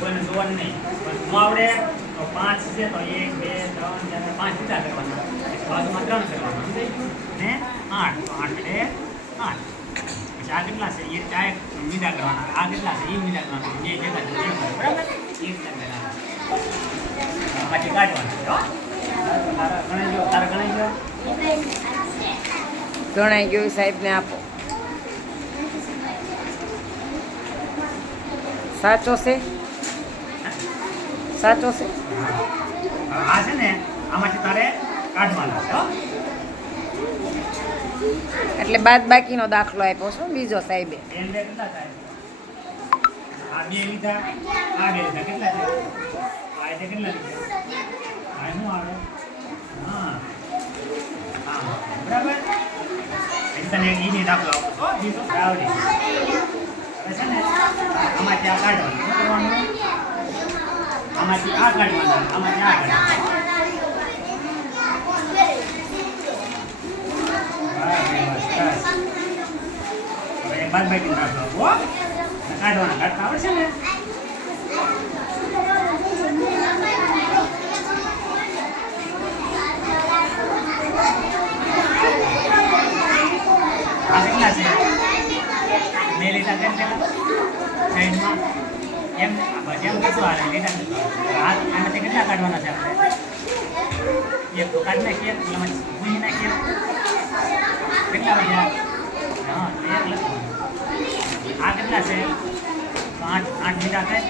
કોઈને જોવાનું નહીં. પણ હું આવડે, તો પાંચ છે, તો એક, બે, ત્રણ, ચાર, પાંચ સીધા કરવાના. બાજુમાં ત્રણ કરવાના ને આઠ આઠ એટલે આઠ. પછી આ કેટલા છે? એ ચાર મીડા કરવાના. આ કેટલા એ મીડા કરવાના. છે એ કરવાના. પછી કાઢવાના ગણાઈ ગયો તારા ગયો ગણાઈ ગયું આપો. સાચો છે? સાચો છે? આ છે ને આમાંથી તારે કાઢવાનો એટલે બાદ બાકીનો દાખલો આપ્યો છો બીજો સાહેબે. થાય? આ બે લીધા. આ બે લીધા. કેટલા છે? આ કેટલા લીધા? આ શું આવે? હા. બરાબર. એટલે તને એક ઈની દાખલો આપો બીજો. આવડી. છે ને આમાંથી આ કાઢવાનું. આમાંથી આ કાઢવાના, આમાંથી આ કાઢવાના. બાદ બાકી આપો કાઢવાના, કાઢતા આવડશે ને આ કેટલા છે બે લીધા કેમ પેલા સાઈડમાં એમ એમ કીધું હાલે કીધું. આમાંથી કેટલા કાઢવાના છે આપણે એક કાઢી નાખીએ પેલામાં ભૂંજી કેટલા વધ્યા હા આ કેટલા છે આઠ આઠ મીઠા થાય